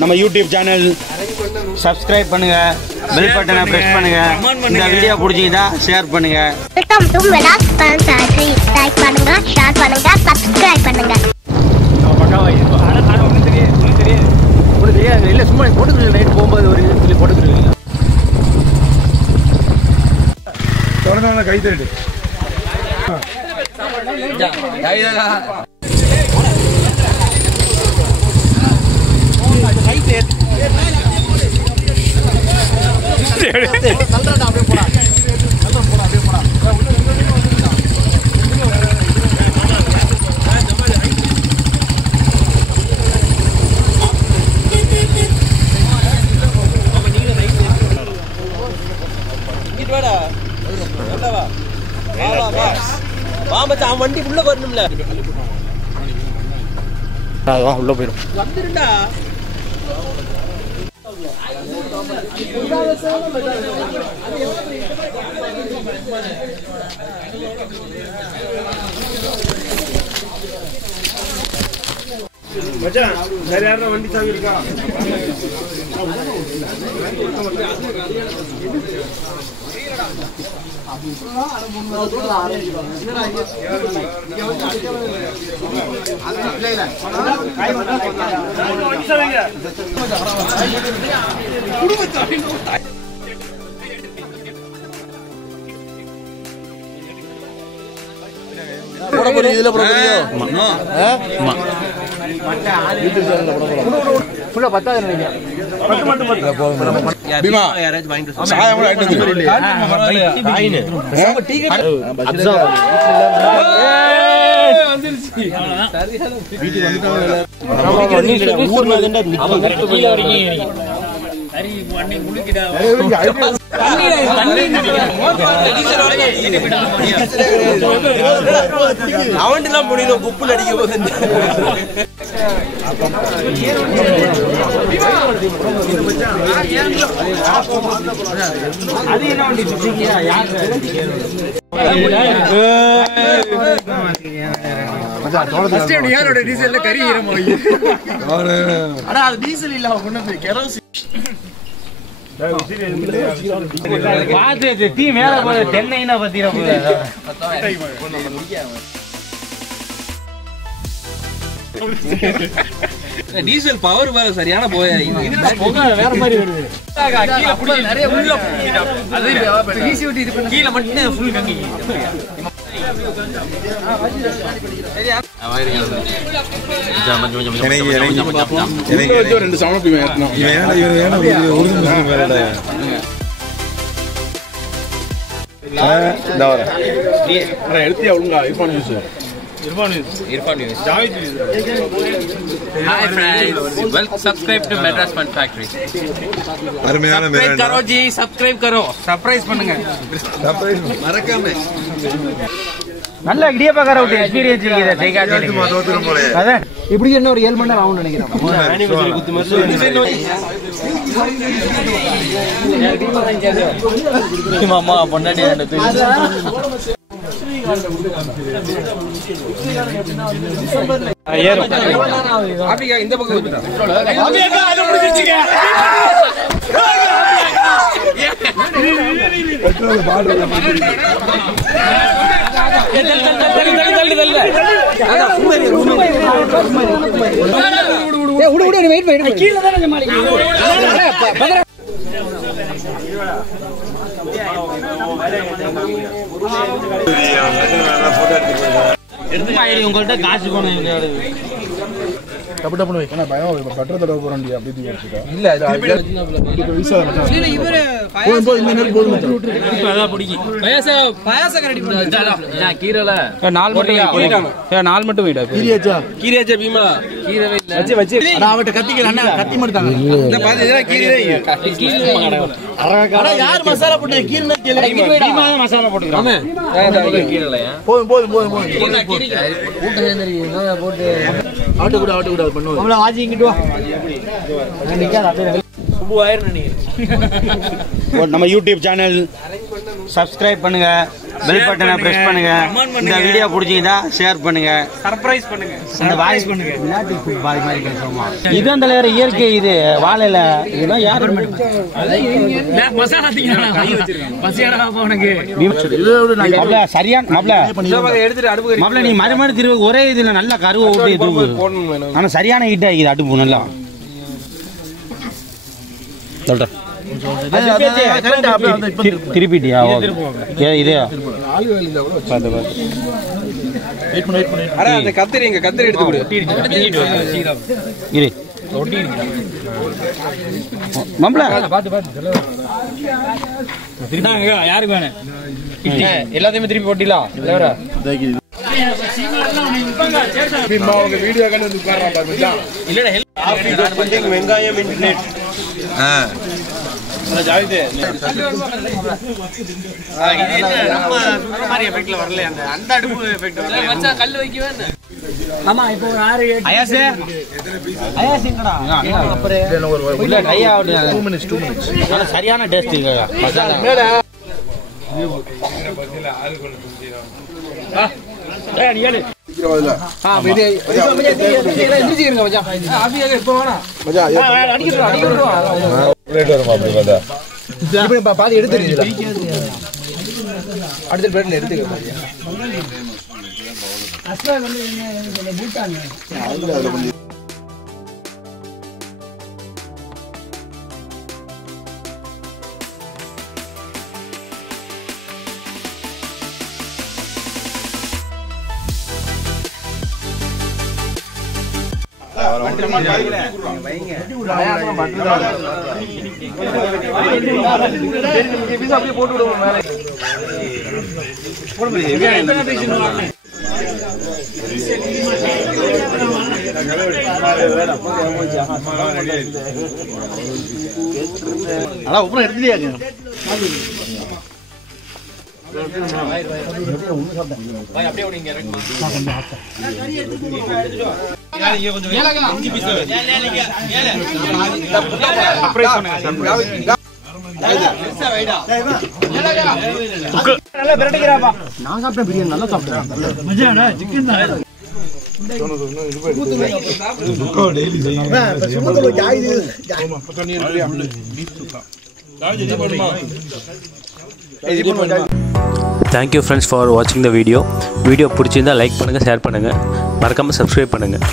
நம்ம YouTube channel subscribe பண்ணுங்க, bell பட்டனை பிரஸ் பண்ணுங்க. இந்த வீடியோ பிடிச்சிருந்தா ஷேர் பண்ணுங்க. Welcome to Melas fancy. Like பண்ணுங்க, ஷேர் பண்ணுங்க, சப்ஸ்கிரைப் பண்ணுங்க. இல்ல சும்மா போட்டுக்கிறீங்க. நைட் போகும்போது ஒரு சொல்லி போட்டுக்கிறீங்க. தொடர்ந்து கை தட்டு வண்டி உள்ள வரணும்ல, உள்ள போயிடும். வந்துருண்டா. வேற யாரும் வண்டி சாவி இருக்கா? இதுல அவன்லாம் முடியும் குப்புல அடிக்க போகுது. டீசல் பவர் வேற சரியான போய் வேற மாதிரி வருது. கீழே மட்டும் ஃபுல் கங்கி. ரெண்டு சமணி எடுத்தியா ஒழுங்கா Irfan news. Hi friends, welcome. Subscribe to Madras Fun Factory. அருமையான மேரேஜ் करो जी, सब्सक्राइब करो, सरप्राइज பண்ணுங்க. सरप्राइज மறக்காம. நல்ல இடியப்பக்கார விட்டு எக்ஸ்பீரியன்ஸ் இருக்குது. ஜெயகாந்தி தோத்துரும் போல. அத இப்படி என்ன ஒரு 7 மணி நேரம் ஆகும் நினைக்கிறேன். மாமா பொண்டாட்டி இந்த பக்கம் உங்கள்கிட்ட காசு போகணும். டப்பு டப்புனு வைக்கனா பயம் பெட்ரோல் தடவை போறோம்டி அப்படி வச்சிட்டா இல்ல இது வீசா இல்ல இவரே போய் இந்த நேரம் போய் இப்ப அத பிடிக்கும். பாயாசம் ரெடி பண்ணு. நான் கீரல 4 மட்டும் வைடா. 4 மட்டும் வைடா. கீரையா பீமா கீரவே இல்ல. வச்சு அட அவட்ட கத்திக்கல அண்ணா கத்தி மட்டும் தாங்க. இந்த பாதி இதெல்லாம் கீரை. அட யார் மசாலா போட்டு கீரன கேளு. பீமா மசாலா போட்டுறாங்க. ஆமா கீரலையா. போய் கூட்ட சேர்ந்துறீங்க போட்டு ஆட்டு கூட பண்ணுவோம். அவள வாஜி இங்கிட்டு வா. நிக்காத அப்படியே சுபு ஆயிரம் நினைக்கிறேன். நம்ம யூடியூப் சேனல் சப்ஸ்கிரைப் பண்ணுங்க, பெல் பட்டனை பிரஸ் பண்ணுங்க இந்த வீடியோ பிடிச்சிருந்தா ஷேர் பண்ணுங்க சர்ப்ரைஸ் பண்ணுங்க இந்த வாய்ஸ் பண்ணுங்க விளையாட்டு பாதி மாதிரி பேசுவோமா இதான் தலைவர் இயற்கை இது வாழையில இதெல்லாம் யாரு மசாலா மாப்ள சரியான மாப்ள நீ மறுமணி திருவு ஒரே இதுல நல்ல கருவை ஊட்டி தூக்கு ஆனா சரியான ஹீட் ஆகிது அடுப்பு நல்லா சொல்றேன் திருப்பிட்டியா இது அந்த கத்திரி எடுத்து கொடு இரு மாப்ள யாருக்கு வேணும் எல்லாத்தையுமே திருப்பி போட்டிலா வெங்காயம் இன்டர்நெட் ஆமா இப்போ சரியான டேஸ்ட் பாதி எடுத்து அடுத்த பிளேட்ல எடுத்துக்க நான் சாப்பிட்டேன் பிரியாணி நல்லா சாப்பிட்டேன் Thank you friends for watching the video. Video பிடிச்சிருந்தா லைக் பண்ணுங்கள், ஷேர் பண்ணுங்கள், மறக்காமல் சப்ஸ்கிரைப் பண்ணுங்கள்.